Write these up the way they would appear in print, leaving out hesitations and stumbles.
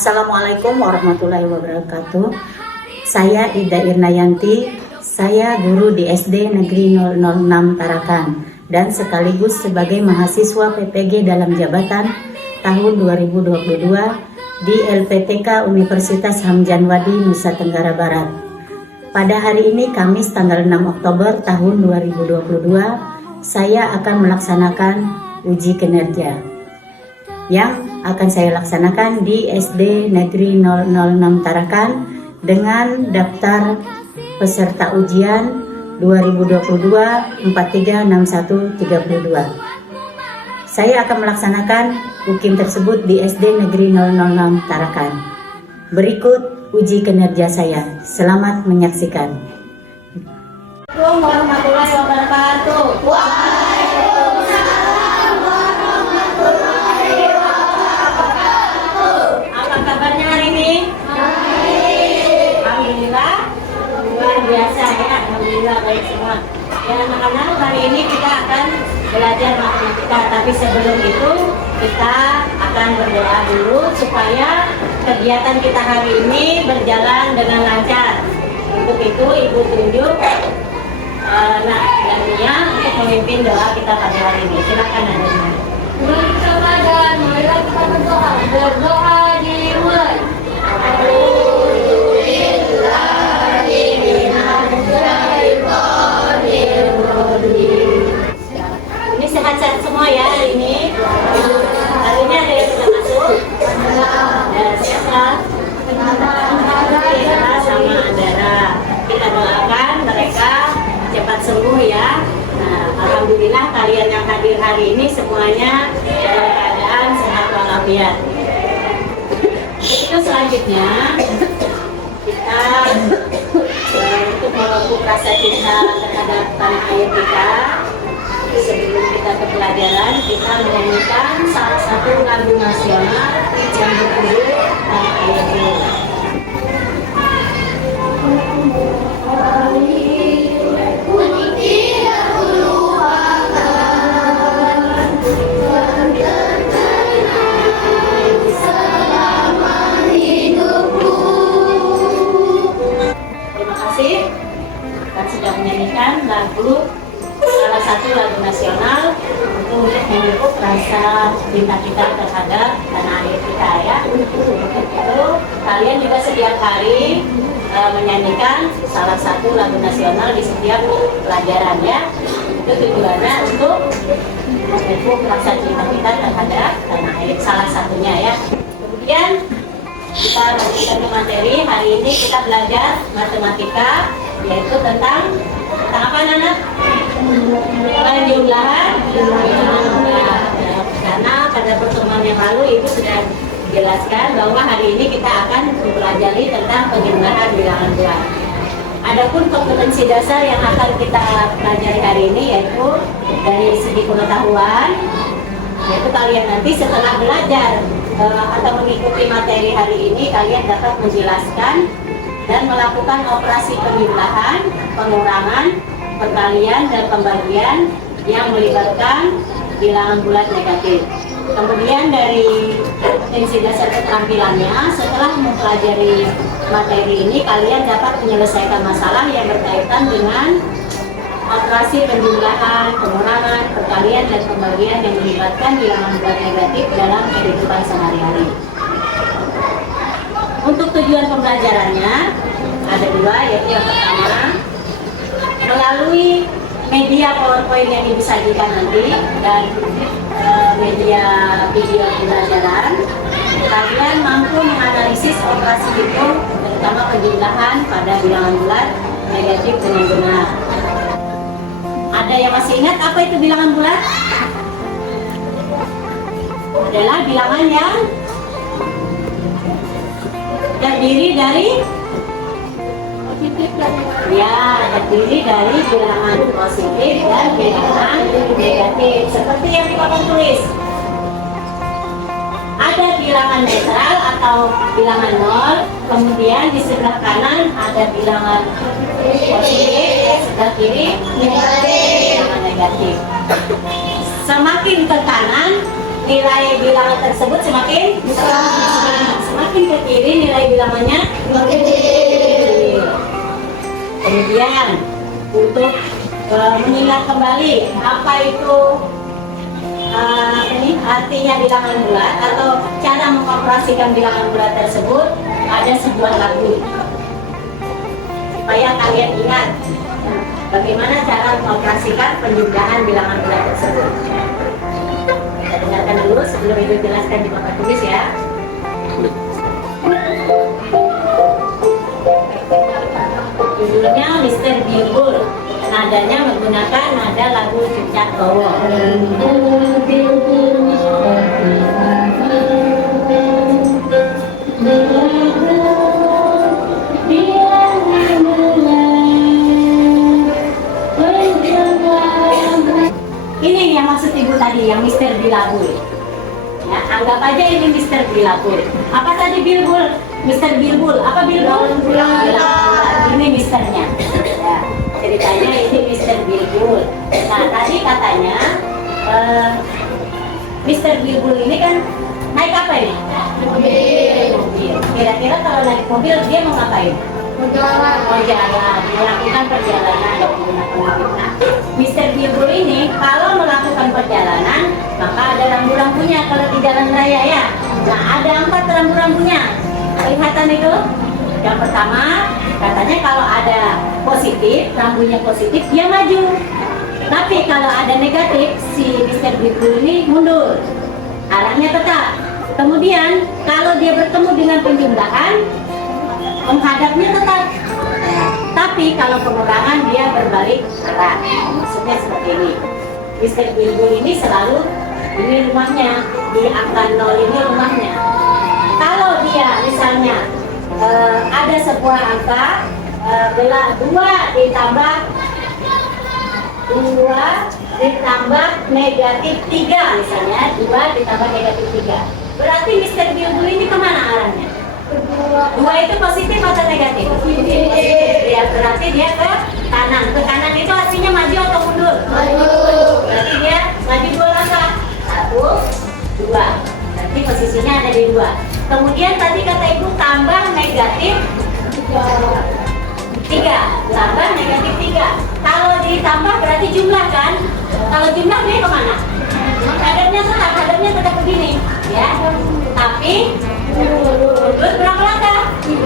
Assalamualaikum warahmatullahi wabarakatuh. Saya Ida Irnayanti, saya guru di SD Negeri 006 Tarakan dan sekaligus sebagai mahasiswa PPG dalam jabatan tahun 2022 di LPTK Universitas Hamjanwadi, Nusa Tenggara Barat. Pada hari ini Kamis tanggal 6 Oktober tahun 2022, saya akan melaksanakan uji kinerja yang akan saya laksanakan di SD Negeri 006 Tarakan dengan daftar peserta ujian 2022 436132. Saya akan melaksanakan UKIM tersebut di SD Negeri 006 Tarakan. Berikut uji kinerja saya. Selamat menyaksikan. Assalamualaikum warahmatullahi wabarakatuh. Biasa ya, alhamdulillah baik semua. Ya anak-anak, hari ini kita akan belajar matematika, tapi sebelum itu kita akan berdoa dulu supaya kegiatan kita hari ini berjalan dengan lancar. Untuk itu Ibu tunjuk Nak Dania untuk memimpin doa kita pada hari ini. Silakan Dania. Sebelum kita belajar, marilah kita berdoa. Berdoa dimulai. Ini sehat-sehat semua ya hari ini. Hari ini ada yang sudah masuk. Ya, siapa? Tiara sama Andara. Kita doakan mereka cepat sembuh ya. Nah, alhamdulillah kalian yang hadir hari ini semuanya dalam keadaan sehat walafiat. Itu selanjutnya kita untuk memupuk rasa cinta terhadap tanah air kita. Sebelum kita ke pelajaran, kita menyanyikan salah satu lagu nasional yang berjudul Tanah Airku. Terima kasih. Kita sudah menyanyikan salah satu lagu nasional untuk memupuk rasa cinta kita terhadap tanah air kita ya. Itu kalian juga setiap hari menyanyikan salah satu lagu nasional di setiap pelajaran ya. Itu tujuannya untuk memupuk rasa cinta kita terhadap tanah air, salah satunya ya. Kemudian kita lanjutkan ke materi. Hari ini kita belajar matematika, yaitu tentang apa anak? Penjumlahan. Karena pada pertemuan yang lalu Ibu sudah jelaskan bahwa hari ini kita akan mempelajari tentang penjumlahan bilangan bulat. Adapun kompetensi dasar yang akan kita pelajari hari ini yaitu dari segi pengetahuan, yaitu kalian nanti setelah belajar atau mengikuti materi hari ini, kalian dapat menjelaskan dan melakukan operasi penjumlahan, pengurangan, perkalian, dan pembagian yang melibatkan bilangan bulat negatif. Kemudian dari kompetensi dasar keterampilannya, setelah mempelajari materi ini, kalian dapat menyelesaikan masalah yang berkaitan dengan operasi penjumlahan, pengurangan, perkalian, dan pembagian yang melibatkan bilangan bulat negatif dalam kehidupan sehari-hari. Untuk tujuan pembelajarannya ada dua, yaitu yang pertama melalui media PowerPoint yang Ibu sajikan nanti dan media video pembelajaran, kalian mampu menganalisis operasi hitung terutama penjumlahan pada bilangan bulat negatif dengan benar. Ada yang masih ingat apa itu bilangan bulat? Adalah bilangan yang terdiri dari bilangan positif dan bilangan negatif. Seperti yang di papan tulis, ada bilangan netral atau bilangan nol, kemudian di sebelah kanan ada bilangan positif, sebelah kiri bilangan negatif. Semakin ke kanan, nilai bilangan tersebut semakin besar. semakin ke kiri nilai bilangannya makin kecil. Kemudian untuk mengingat kembali apa itu artinya bilangan bulat atau cara mengoperasikan bilangan bulat tersebut, ada sebuah lagu supaya kalian ingat bagaimana cara mengoperasikan penjumlahan bilangan bulat tersebut. Kita dengarkan dulu sebelum Ibu jelaskan di papan tulis ya. Judulnya Mister Bilbul. Nadanya menggunakan nada lagu Cicak Bowo. Ini yang maksud Ibu tadi, yang Mister Bilabul. Ya, anggap aja ini Mister Bilabul. Apa tadi Bilbul? Mister Bilbul. Apa Bilbul? Ini Misternya. Ya, ceritanya ini Mister Bilbul. Nah, tadi katanya Mister Bilbul ini kan naik apa ini? Mobil. Kira-kira kalau naik mobil dia mau ngapain? Mau jalan, melakukan perjalanan. Nah, Mister Bilbul ini kalau melakukan perjalanan maka ada rambu-rambunya kalau di jalan raya ya. Nah, ada 4 rambu-rambunya. Kelihatan itu? Yang pertama, katanya kalau ada positif, rambunya positif, dia maju. Tapi kalau ada negatif, si Mister Bilbul ini mundur. Arahnya tetap. Kemudian, kalau dia bertemu dengan penjumlahan, menghadapnya tetap. Tapi kalau pengurangan, dia berbalik arah. Maksudnya seperti ini. Mister Bilbul ini selalu, ini rumahnya, di angka 0 ini rumahnya. Kalau dia misalnya ada sebuah angka, 2 ditambah negatif 3 misalnya, 2 ditambah negatif 3. Berarti Mister Bilbul ini kemana arahnya? 2 itu positif atau negatif? Ya, berarti dia ke kanan. Ke kanan itu artinya maju atau mundur? Maju. Berarti dia maju 2 langkah. 1, 2. Berarti posisinya ada di 2. Kemudian tadi kata Ibu tambah negatif 3. Tambah negatif 3. Kalau ditambah berarti jumlah kan? Kalau jumlah dia kemana? Hadapnya tetap begini, ya. Tapi mundur berapa langkah? 1,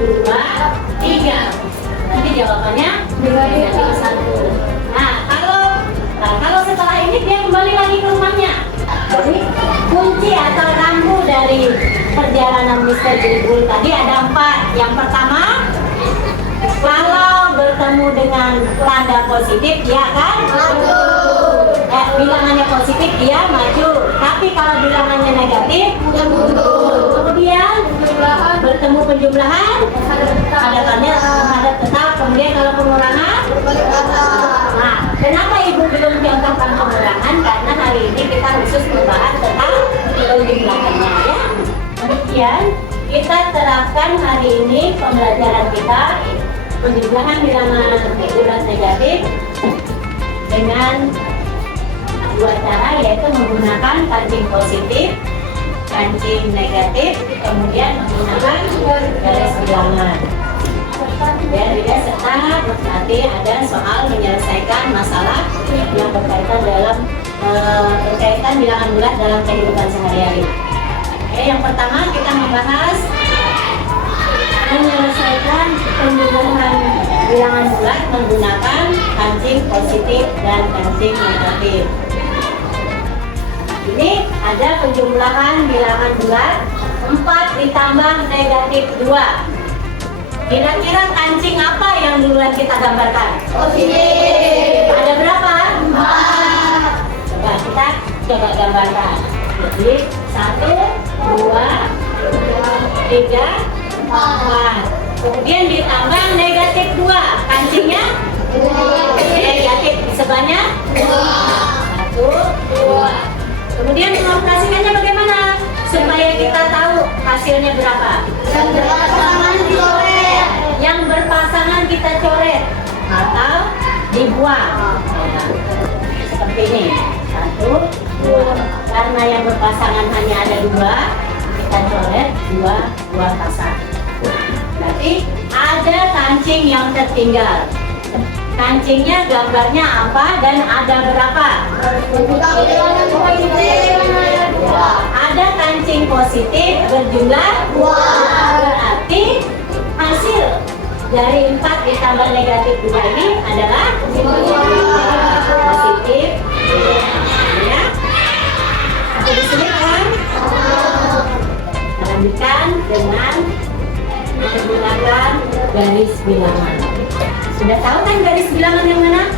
2, 3. Nanti jawabannya negatif 1. Nah, kalau setelah ini dia kembali lagi ke rumahnya. Jadi kunci atau rambu dari perjalanan Mister Bilbul tadi ada 4. Yang pertama, kalau bertemu dengan tanda positif dia akan maju. Bilangannya positif dia maju. Tapi kalau bilangannya negatif dia mundur. Kemudian bertemu penjumlahan hadapannya menghadap tetap. Kemudian kalau pengurangan nah, kenapa Ibu belum contohkan pengurangan? Karena hari ini kita khusus membahas tentang penjumlahannya ya. Kemudian kita terapkan hari ini pembelajaran kita penjumlahan bilangan bulat negatif dengan 2 cara, yaitu menggunakan kancing positif, kancing negatif, kemudian menggunakan garis bilangan. Dan juga serta nanti ada soal menyelesaikan masalah yang berkaitan bilangan bulat dalam kehidupan sehari-hari. Oke, yang pertama kita membahas menyelesaikan penjumlahan bilangan bulat menggunakan kancing positif dan kancing negatif. Ini ada penjumlahan bilangan bulat 4 ditambah negatif 2. Kira-kira kancing apa yang duluan kita gambarkan? Positif. Ada berapa? 4. Coba kita gambarkan. Jadi 1, 2, 3, 4. Kemudian ditambah negatif 2. Kancingnya? Negatif. Sebanyak? 1, 2. Kemudian mengoperasikannya bagaimana? Supaya kita tahu hasilnya berapa. Yang berpasangan kita coret atau dibuang. Seperti ini. 1, 2. Karena yang berpasangan hanya ada 2, kita coret dua buah pasang. Berarti ada kancing yang tertinggal. Kancingnya gambarnya apa dan ada berapa? Ada kancing positif berjumlah 2. Berarti hasil dari 4 ditambah negatif 2 ini adalah positif. Ya. Sampai di sini kan? Lanjutkan dengan menggunakan garis bilangan. Sudah tahu kan garis bilangan yang mana?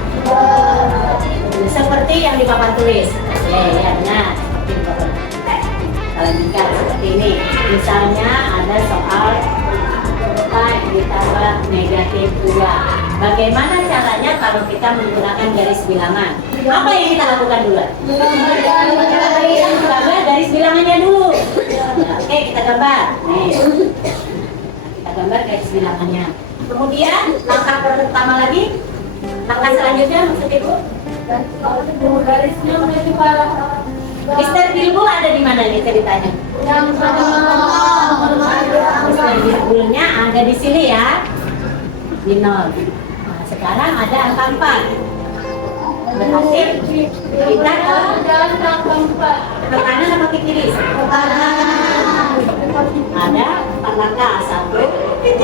Seperti yang di papan tulis. Oke, ya benar. Kita lanjutkan seperti ini. Misalnya ada soal 4 ditambah negatif 2. Bagaimana caranya kalau kita menggunakan garis bilangan? Apa yang kita lakukan dulu? Gambar garis bilangannya dulu. Oke, kita gambar. Nih. Kita gambar garis bilangannya. Kemudian langkah pertama lagi, langkah selanjutnya maksud Ibu? Garisnya menuju ke arah Mister Bilbu ada di mana nih ceritanya? yang Mister Bilbunya ada di sini ya, di 0. Nah, sekarang ada angka 4. Berhasil kita ke kanan apa ke kiri? Ada 4 langkah, 1, 2,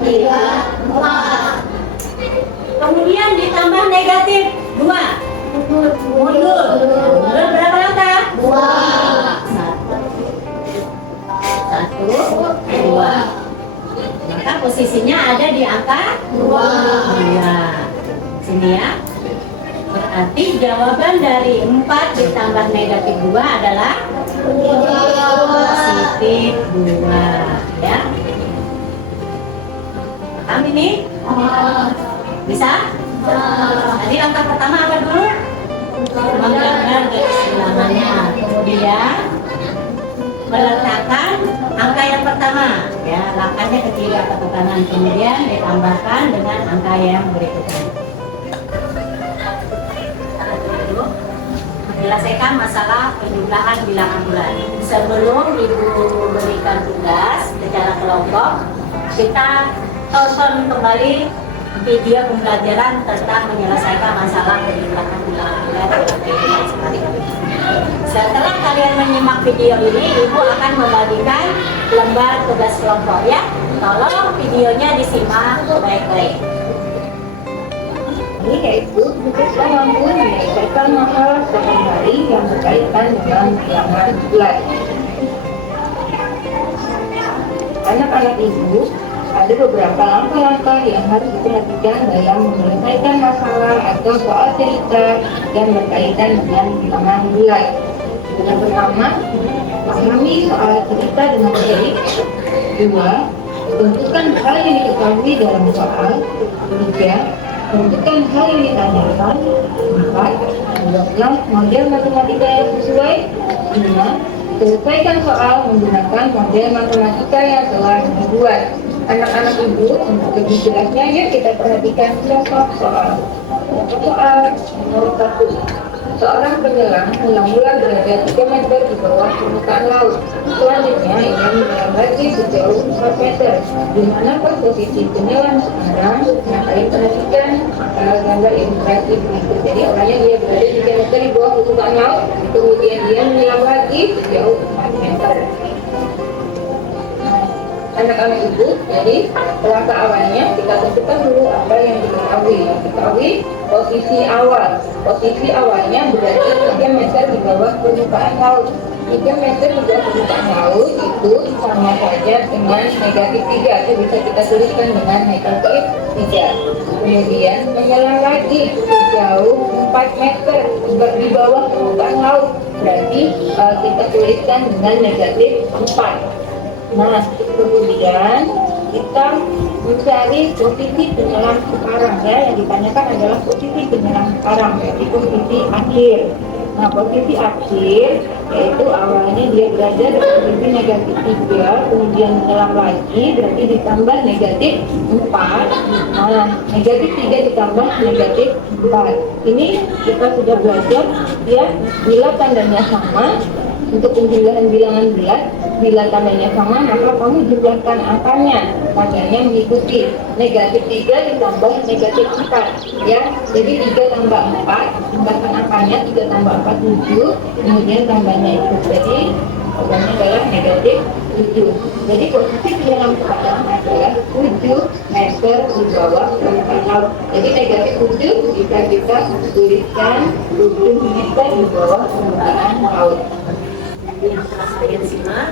3, 4. Kemudian ditambah negatif 2. Mundur berapa langkah? 1, 2. Maka posisinya ada di angka 2. Sini ya. Berarti jawaban dari 4 ditambah negatif 2 adalah positif 2. Ya. Paham ini? Bisa? Tadi langkah pertama apa dulu? Menggambar garis bilangannya. Kemudian meletakkan angka yang pertama. Ya, langkahnya ke kiri atau ke kanan. Kemudian ditambahkan dengan angka yang berikutnya. Menyelesaikan masalah penjumlahan bilangan bulan. Sebelum Ibu berikan tugas secara kelompok, kita tonton kembali video pembelajaran tentang menyelesaikan masalah penjumlahan bilangan bulan. Setelah kalian menyimak video ini, Ibu akan membagikan lembar tugas kelompok ya. Tolong videonya disimak baik-baik. Ini yaitu kita mampu menyelesaikan masalah sehari-hari yang berkaitan dengan bilangan bulan. Anak-anak ibu, ada beberapa langkah-langkah yang harus diperhatikan dalam menyelesaikan masalah atau soal cerita yang berkaitan dengan bilangan bulan. Yang pertama, pahami soal cerita dengan baik. 2. Tentukan hal yang diketahui dalam soal. 3. Tentukan hal yang ditanyakan. 4. Buatlah model matematika yang sesuai. 5. Selesaikan soal menggunakan model matematika yang telah dibuat. Anak-anak ibu, untuk lebih jelasnya yuk kita perhatikan contoh soal. Contoh soal nomor 1. Seorang penyelam mula-mula berada 3 meter di bawah permukaan laut. Selanjutnya ia menyelam lagi sejauh 4 meter. Di manakah posisi penyelam sekarang? Nah, kalian perhatikan gambar ilustrasi berikut. Jadi orangnya dia berada 3 meter di bawah permukaan laut, kemudian dia menyelam lagi sejauh 4 meter. Anak-anak ibu, jadi langkah awalnya kita tentukan dulu apa yang diketahui posisi awal. Posisi awalnya berarti 3 meter di bawah permukaan laut. 3 meter di bawah permukaan laut itu sama saja dengan negatif 3. Itu bisa kita tuliskan dengan negatif 3. Kemudian menyelam lagi sejauh 4 meter di bawah permukaan laut. Berarti kita tuliskan dengan negatif 4. Nah, kemudian kita mencari posisi penyelam sekarang ya. Yang ditanyakan adalah posisi penyelam sekarang, yaitu posisi akhir. Nah, posisi akhir yaitu awalnya dia berada di posisi negatif 3, kemudian menyelam lagi, berarti ditambah negatif 4. Nah, negatif 3 ditambah negatif 4. Ini kita sudah belajar ya, bila tandanya sama Untuk penjumlahan bilangan bulat, bila tandanya sama maka kamu jumlahkan angkanya. Tandanya mengikuti negatif 3 ditambah negatif 4 ya. Jadi 3 tambah 4, jumlahkan angkanya 3 tambah 4 7, kemudian tambahnya itu. Jadi jawabannya adalah negatif 7. Jadi posisi dalam pertanyaan adalah 7 meter di bawah permukaan laut. Jadi negatif 7 bisa kita tuliskan 7 meter di bawah permukaan laut. Yang telah saya simak,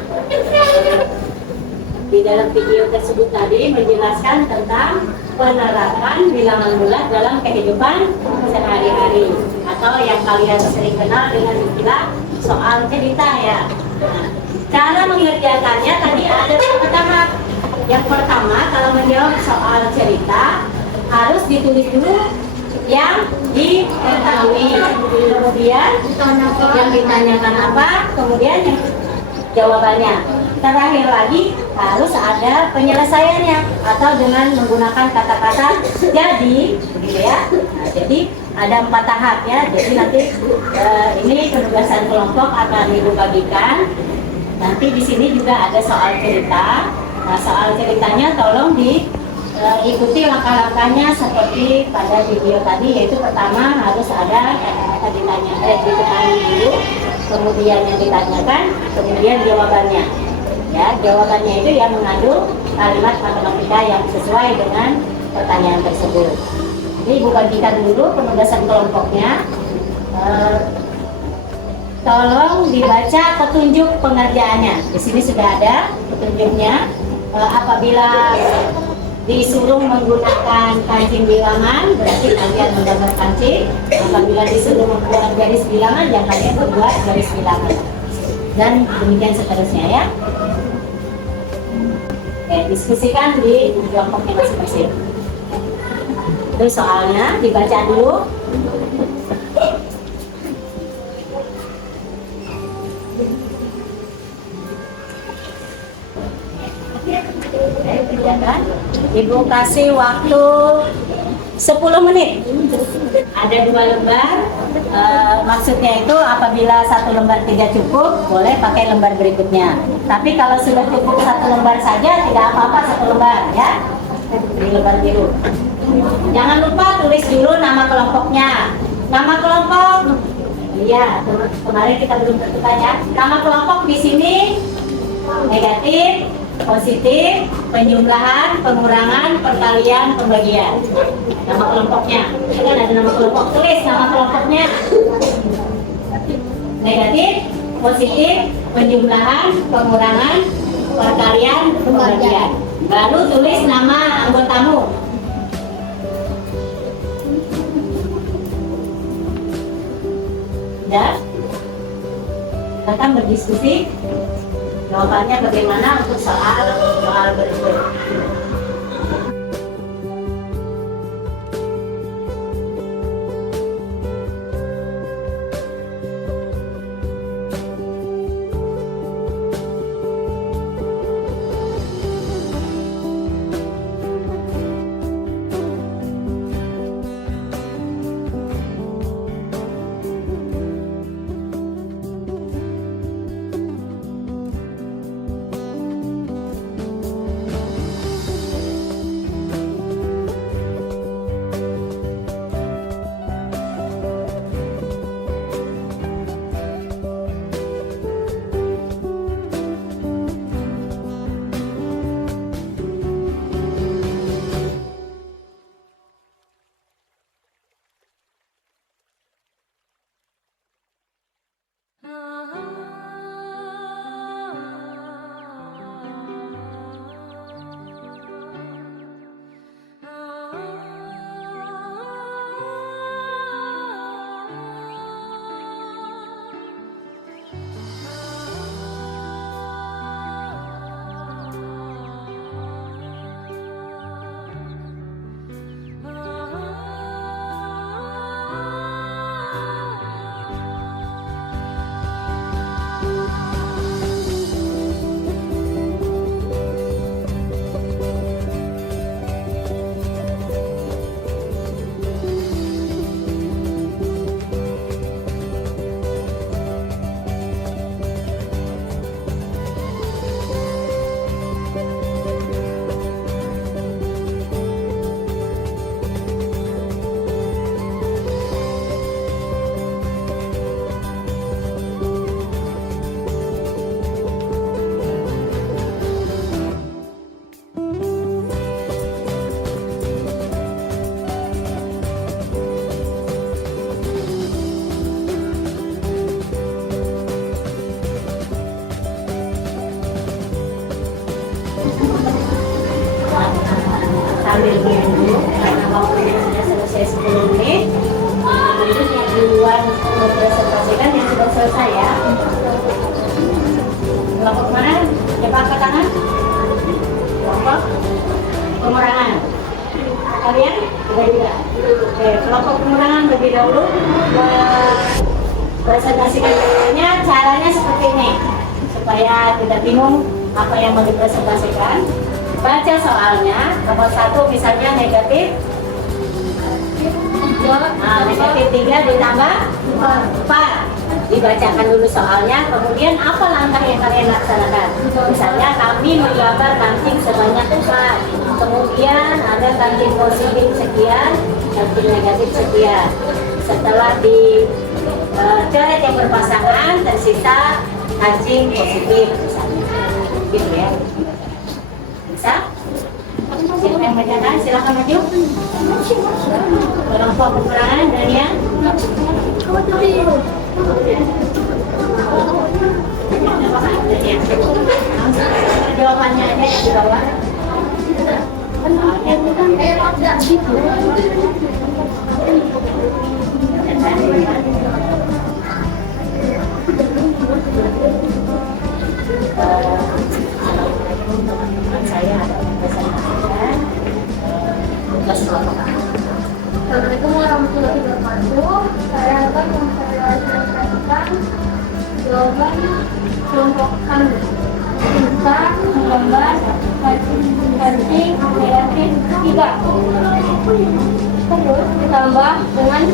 di dalam video tersebut tadi menjelaskan tentang penerapan bilangan bulat dalam kehidupan sehari-hari, atau yang kalian sering kenal dengan istilah soal cerita ya. Nah, cara mengerjakannya tadi ada beberapa tahap. Yang pertama, kalau menjawab soal cerita harus ditulis dulu yang diketahui, kemudian yang ditanyakan apa, kemudian yang jawabannya. Terakhir lagi harus ada penyelesaiannya atau dengan menggunakan kata-kata jadi, begitu ya. Nah, jadi ada 4 tahap ya. Jadi nanti ini penugasan kelompok akan ibu bagikan. Nanti di sini juga ada soal cerita. Nah, soal ceritanya tolong ikuti langkah-langkahnya seperti pada video tadi, yaitu pertama harus ada kata-kata ditanya dulu, kemudian yang ditanyakan, kemudian jawabannya. Ya, jawabannya itu yang mengandung kalimat matematika yang sesuai dengan pertanyaan tersebut. Jadi ibu bagikan dulu penugasan kelompoknya. Tolong dibaca petunjuk pengerjaannya. Di sini sudah ada petunjuknya. Apabila disuruh menggunakan kancing bilangan, berarti kalian menggambar kancing. Apabila disuruh membuat garis bilangan, ya kalian membuat garis bilangan. Dan demikian seterusnya ya. Diskusikan di kelompoknya masing-masing. Terus soalnya dibaca dulu. Kerjakan. Ibu kasih waktu 10 menit. Ada 2 lembar. Maksudnya itu apabila 1 lembar tidak cukup, boleh pakai lembar berikutnya. Tapi kalau sudah cukup 1 lembar saja, tidak apa-apa 1 lembar ya. Di lembar biru. Jangan lupa tulis dulu nama kelompoknya. Nama kelompok. Iya, kemarin kita belum tentukan ya. Nama kelompok di sini negatif, positif, penjumlahan, pengurangan, perkalian, pembagian. Nama kelompoknya. Ini kan ada nama kelompok, tulis nama kelompoknya. Negatif, positif, penjumlahan, pengurangan, perkalian, pembagian. Lalu tulis nama anggotamu. Ya. Akan berdiskusi jawabannya bagaimana untuk soal berikut. dahulu presentasikan dulunya. Caranya seperti ini supaya tidak bingung apa yang mau dipresentasikan. Baca soalnya, nomor 1 misalnya negatif. Negatif 3 ditambah 4. Dibacakan dulu soalnya, kemudian apa langkah yang kalian laksanakan. Misalnya kami menggambar kancing sebanyak 4, kemudian ada kancing positif sekian, kancing negatif sekian. Setelah di coret yang berpasangan, tersisa kancing positif misalnya. Gitu ya. Bisa? Siapa yang bacakan? Silakan maju. Kelompok kekurangan dan yang jawabannya aja yang di bawah. Saya ada presentasikan tugas kelompok. Assalamualaikum warahmatullahi wabarakatuh. Saya akan mempresentasikan jawaban kelompok kami tentang menggambar kancing negatif 3. Terus ditambah dengan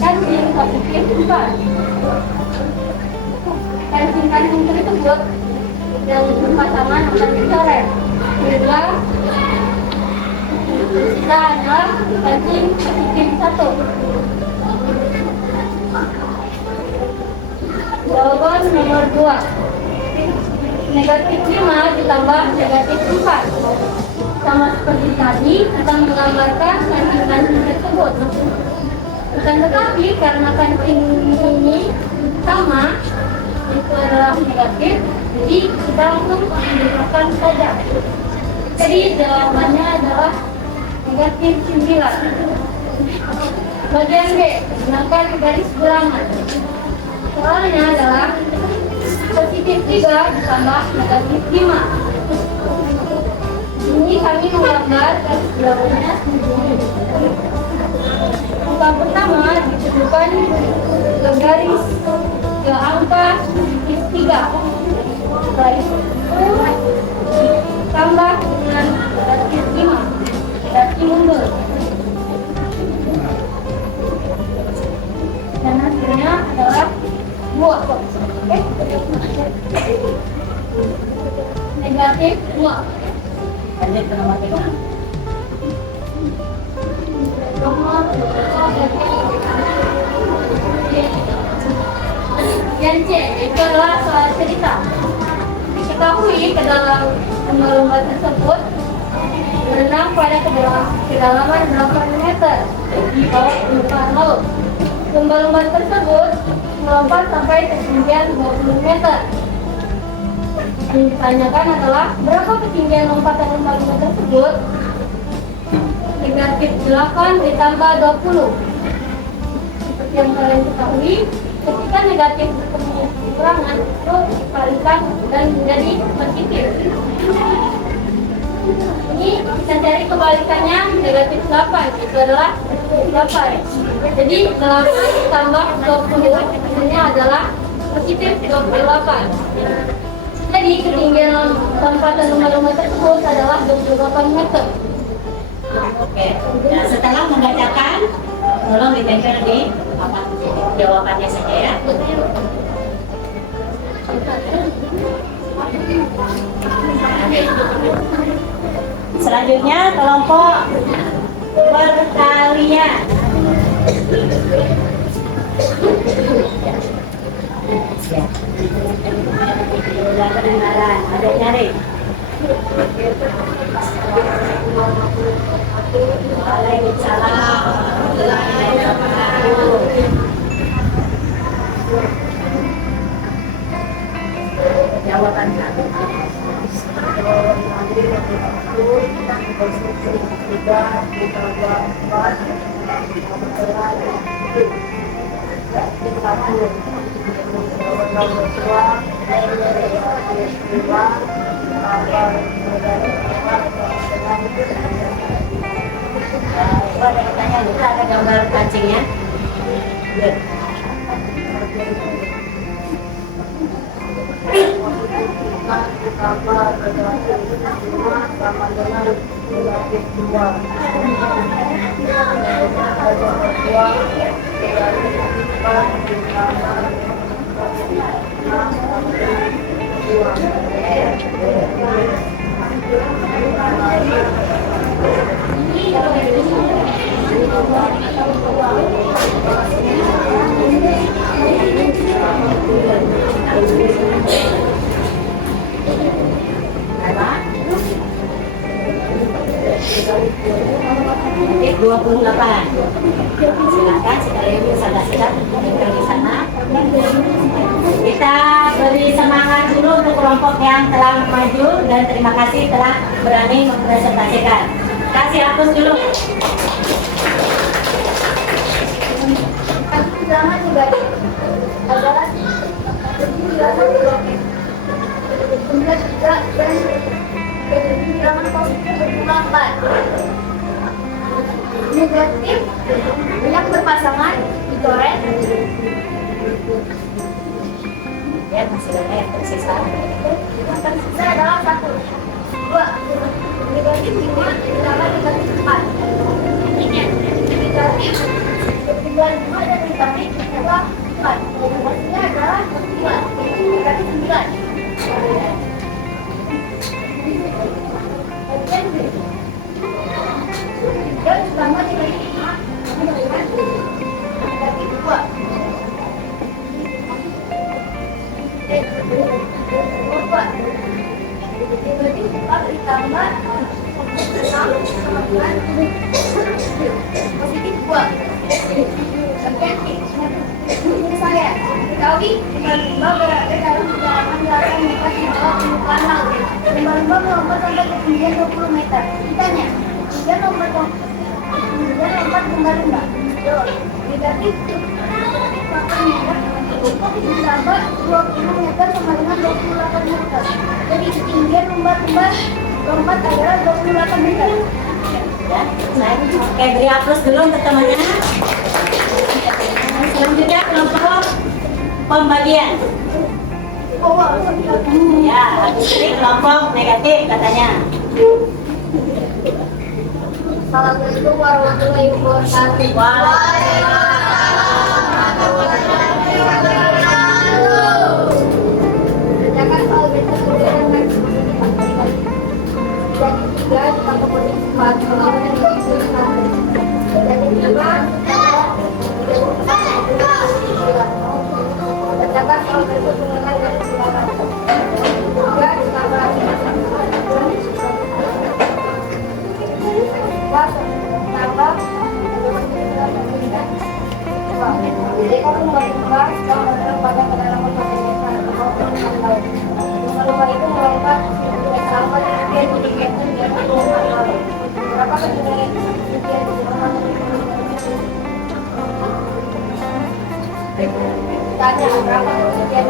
kancing positif 4. Kancing-kancing tersebut yang berpasangan akan dicoret sehingga kita adalah kancing positif 1. Jawaban nomor 2. Negatif 5 ditambah negatif 4. Sama seperti tadi, kita menggambarkan kancing-kancing tersebut. Bukan tetapi karena kancing ini sama, itu adalah negatif, jadi kita langsung menggunakan saja. Jadi jawabannya adalah negatif 9. Bagian B, gunakan garis bilangan. Soalnya adalah positif 3 ditambah negatif 5. Ini kami menggambar garis bilangannya sendiri. Angka pertama ditujukan ke garis ke angka positif 3. Setelah itu tambah dengan negatif 5. Berarti mundur. Dan hasilnya adalah 2. Negatif 2. Lanjut ke nomor 5. Yang C, itu adalah soal cerita. Diketahui ke dalam lomba tersebut berenang pada kedalaman 8 meter di bawah permukaan laut. Lumba-lumba tersebut melompat sampai ketinggian 20 meter. Yang ditanyakan adalah berapa ketinggian lompatan lumba-lumba tersebut? Negatif 8 ditambah 20. Seperti yang kalian ketahui, ketika negatif bertemu kekurangan itu dikalikan dan menjadi positif. Ini kita cari kebalikannya negatif 8, itu adalah 8. Jadi 8 tambah 20 hasilnya adalah positif 28. Jadi ketinggian lompatan lumba-lumba tersebut adalah 28 meter. Oke. Nah, setelah membacakan, tolong ditempel di papan jawabannya saja ya. Selanjutnya kelompok perkalian. Udah kedengaran, ada nyari. Waalaikumsalam. Jawaban satu. Ada pertanyaan juga, ada gambar kancingnya. Titik 28. Silakan sekali lagi sahabat-sahabat tinggal di sana. Kita beri semangat dulu untuk kelompok yang telah maju dan terima kasih telah berani mempresentasikan. Kasih hapus dulu. Pertama juga adalah penjelasan blokir. Kemudian juga dan penjelasan positif berjumlah 4. Negatif banyak berpasangan dicoret. Ya, masih banyak yang tersisa. Yang tersisa adalah 1, 2. Negatif 5 ditambah negatif 4. Negatif berjumlah 5 dan negatif berjumlah 4. Hasilnya adalah 9. Negatif 9. Kemudian dan sama dengan 5 dengan negatif 2. Negatif 4 ditambah 6 sama dengan positif 2. Kemudian saya diketahui lumba-lumba berada dalam kedalaman 8 meter di bawah permukaan laut. Lumba-lumba melompat sampai ketinggian 20 meter. Ditanya, kemudian lompat lumba-lumba. Negatif 8 meter ditambah 20 meter sama dengan 28 meter. Jadi ketinggian lumba-lumba lompat adalah 28 meter. Ya, saya oke, beri hapus dulu untuk temannya. Selanjutnya kelompok pembagian. Ya, ini kelompok negatif katanya. Assalamualaikum warahmatullahi wabarakatuh. Kerjakan soal besar kemudian naik jadi 3 ditambah posisi 4 sama dengan 7. Jadi 5 kerjakan soal berikut mengenai dari silakan 3 ditambah 5 jadi kamu membahas kalau pada kedalaman pasir lumba itu melompat sampai ketinggian berapa ketinggian tanya berapa ketinggian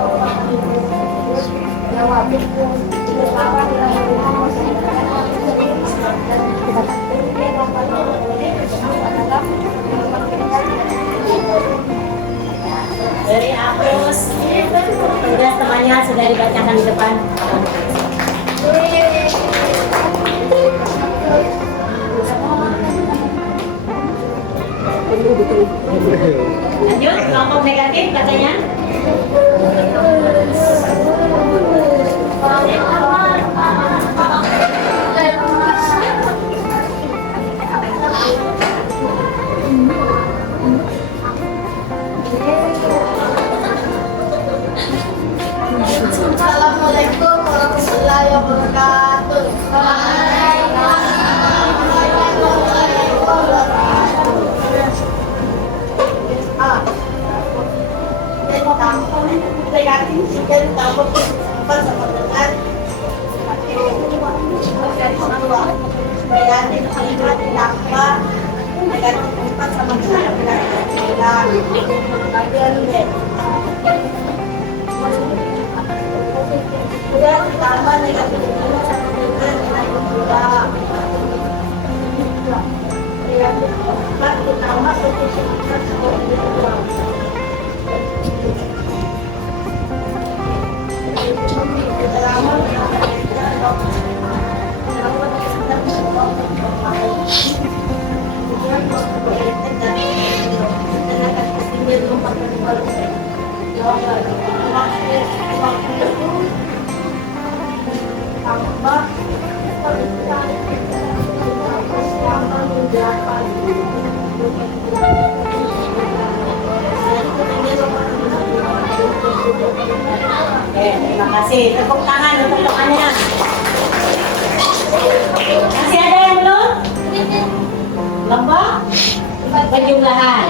jawab berapa Dari hapus. Tugas temannya sudah dibacakan di depan. Lanjut, kelompok negatif katanya. Assalamualaikum warahmatullahi wabarakatuh. Negatif 3 ditambah 4 sama dengan negatif 5 ditambah negatif 4 sama dengan negatif 9. Kemudian ditambah negatif 5 sama dengan negatif 2. Negatif 4 ditambah positif 4 sama dengan 2. Oke, terima kasih. Tepuk tangan untuk doanya. Masih ada yang belum? Kelompok penjumlahan.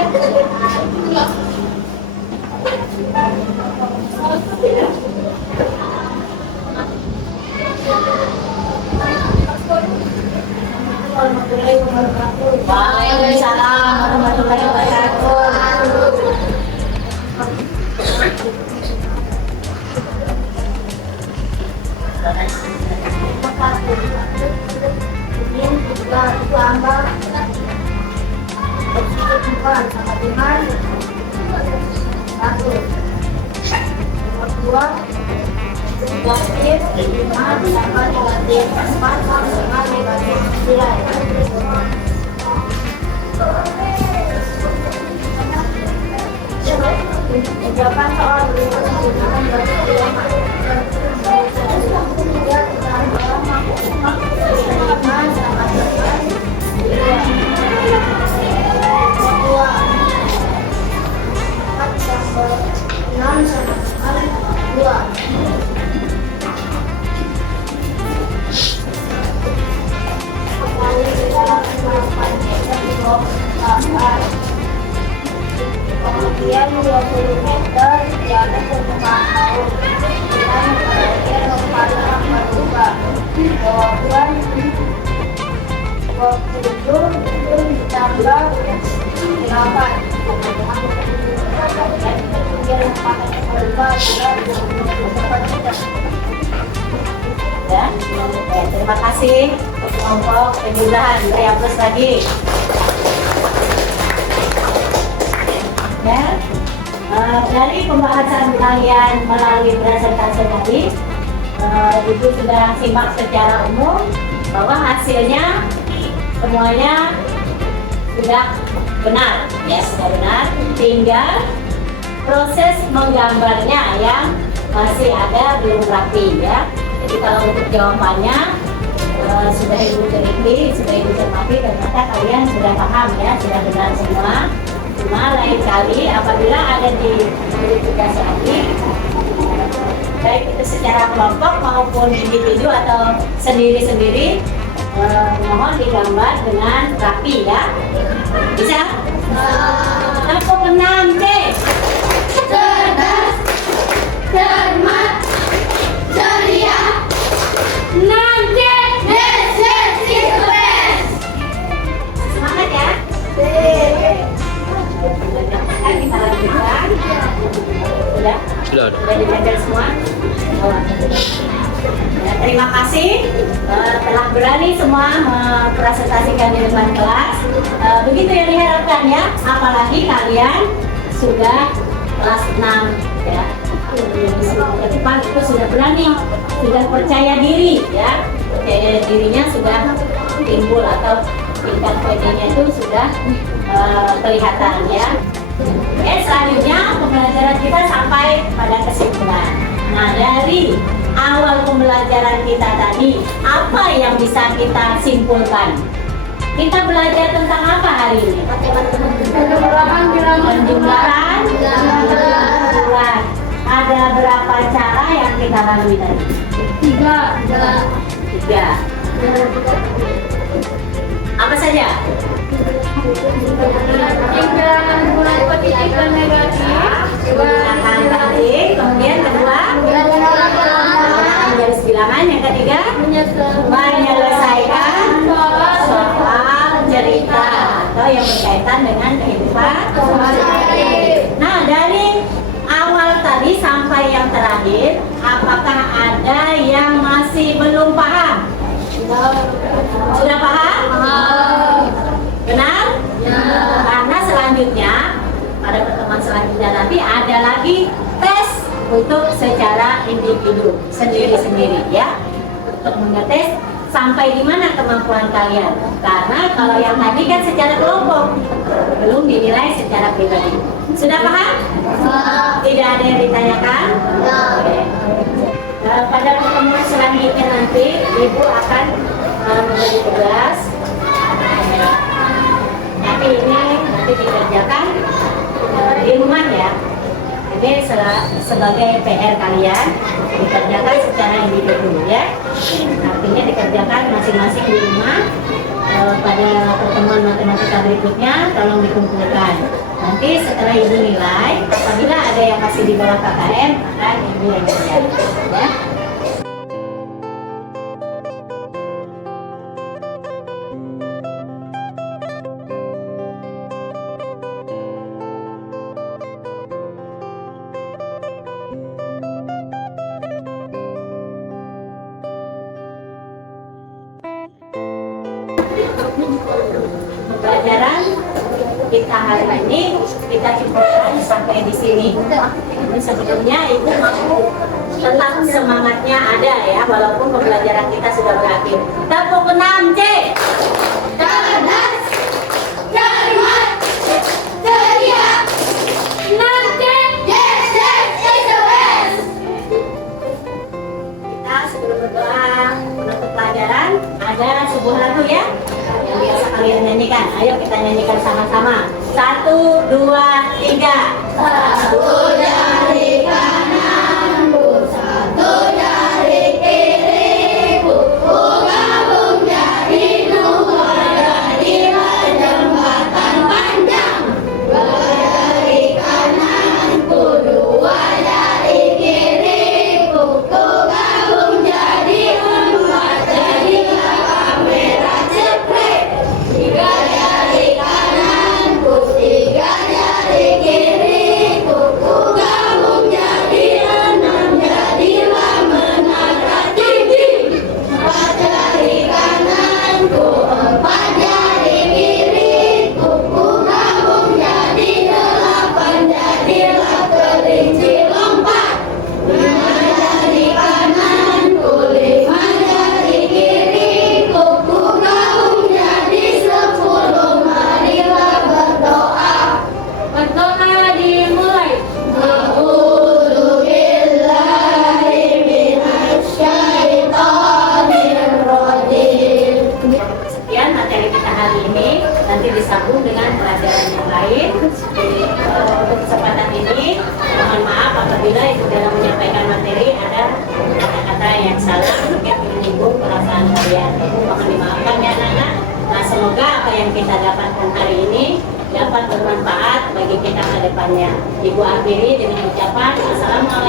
Waalaikumsalam warahmatullahi wabarakatuh. Kemudian 20 meter jalan permukaan laut dengan ketinggian kepala berubah. Jawaban 27 itu ditambah 8. Dan ketinggian kepala berubah adalah 28 meter. Ya, oke, terima kasih untuk kelompok penjumlahan. Beri aplaus lagi. Ya, dari pembahasan kalian melalui presentasi tadi, Ibu sudah simak secara umum bahwa hasilnya semuanya sudah benar, ya sudah benar. Tinggal proses menggambarnya yang masih ada belum rapi, ya. Jadi kalau untuk jawabannya sudah Ibu teliti, sudah Ibu cermati, ternyata kalian sudah paham, ya, sudah benar semua. Cuma lain kali apabila ada di verifikasi lagi, baik itu secara kelompok maupun individu atau sendiri-sendiri, mohon digambar dengan rapi, ya. Bisa? Tepuk 6C. Cerdas, cermat, ceria, 6C, Semangat, ya. Kita lanjutkan. Sudah? Sudah. Sudah dibaca semua? Ya, terima kasih telah berani semua mempresentasikan di depan kelas. Begitu yang diharapkan, ya. Apalagi kalian sudah kelas 6, ya. Ke depan itu sudah berani, sudah percaya diri, ya. Percaya dirinya sudah timbul atau tingkat PD-nya itu sudah kelihatan, ya. Oke, selanjutnya pembelajaran kita sampai pada kesimpulan. Nah, dari awal pembelajaran kita tadi, apa yang bisa kita simpulkan? Kita belajar tentang apa hari ini? Penjumlahan, bilangan. Ada berapa cara yang kita lalui tadi? 3. Apa saja? bilangan bulan positif dan negatif. Bilangan tadi, kemudian kedua, garis bilangan. Yang ketiga, menyelesaikan soal cerita atau yang berkaitan dengan kehidupan. Nah, dari awal tadi sampai yang terakhir, apakah ada yang masih belum paham? Sudah paham? Benar? Karena selanjutnya pada pertemuan selanjutnya nanti ada lagi tes untuk secara individu sendiri-sendiri, ya. untuk mengetes sampai di mana kemampuan kalian. Karena kalau yang tadi kan secara kelompok, belum dinilai secara pribadi. Sudah paham? Tidak ada yang ditanyakan? Oke. Pada pertemuan selanjutnya nanti Ibu akan memberi tugas. Tapi ini nanti dikerjakan di rumah ya. Ini sebagai PR kalian dikerjakan secara individu ya. Artinya dikerjakan masing-masing di rumah. Pada pertemuan matematika berikutnya tolong dikumpulkan. Nanti setelah Ibu nilai, apabila ada yang masih di bawah KKM akan Ibu yang nilai ya. Pembelajaran kita hari ini kita cukupkan sampai di sini. Ini sebetulnya Ibu mau tetap semangatnya ada ya, walaupun pembelajaran kita sudah berakhir. Tepuk 6 C. Cerdas, cermat, ceria. 6C. Yes, yes, is the best. Kita sebelum berdoa menutup pelajaran ada sebuah lagu ya yang biasa kalian nyanyikan. Ayo kita nyanyikan sama-sama. 1, 2, 3. Satu jari kananku, satu jari kiriku, ku gabung jadi dua, jadilah jembatan panjang. Dua jari kananku, dua jari kiriku, ku gabung jadi empat, jadilah kamera jepret. Tiga jari kananku, tiga jari kiriku, ku gabung jadi enam, jadilah menara tinggi. Empat jari kananku, empat jari kiriku, ku gabung jadi delapan, jadilah kelinci lompat. Lima jari kananku, lima jari kiriku, ku gabung jadi 10, marilah berdoa. Berdoa dimulai. A'udzu billahi minasyaitonir rajim. Sekian materi kita hari ini, nanti disambung dengan pelajaran yang lain. Jadi, untuk kesempatan ini, mohon maaf apabila Ibu dalam menyampaikan materi ada kata-kata yang salah mungkin menyinggung perasaan kalian. Mohon dimaafkan ya anak-anak. Nah, semoga apa yang kita dapatkan hari ini dapat bermanfaat bagi kita ke depannya. Ibu akhiri dengan ucapan Assalamualaikum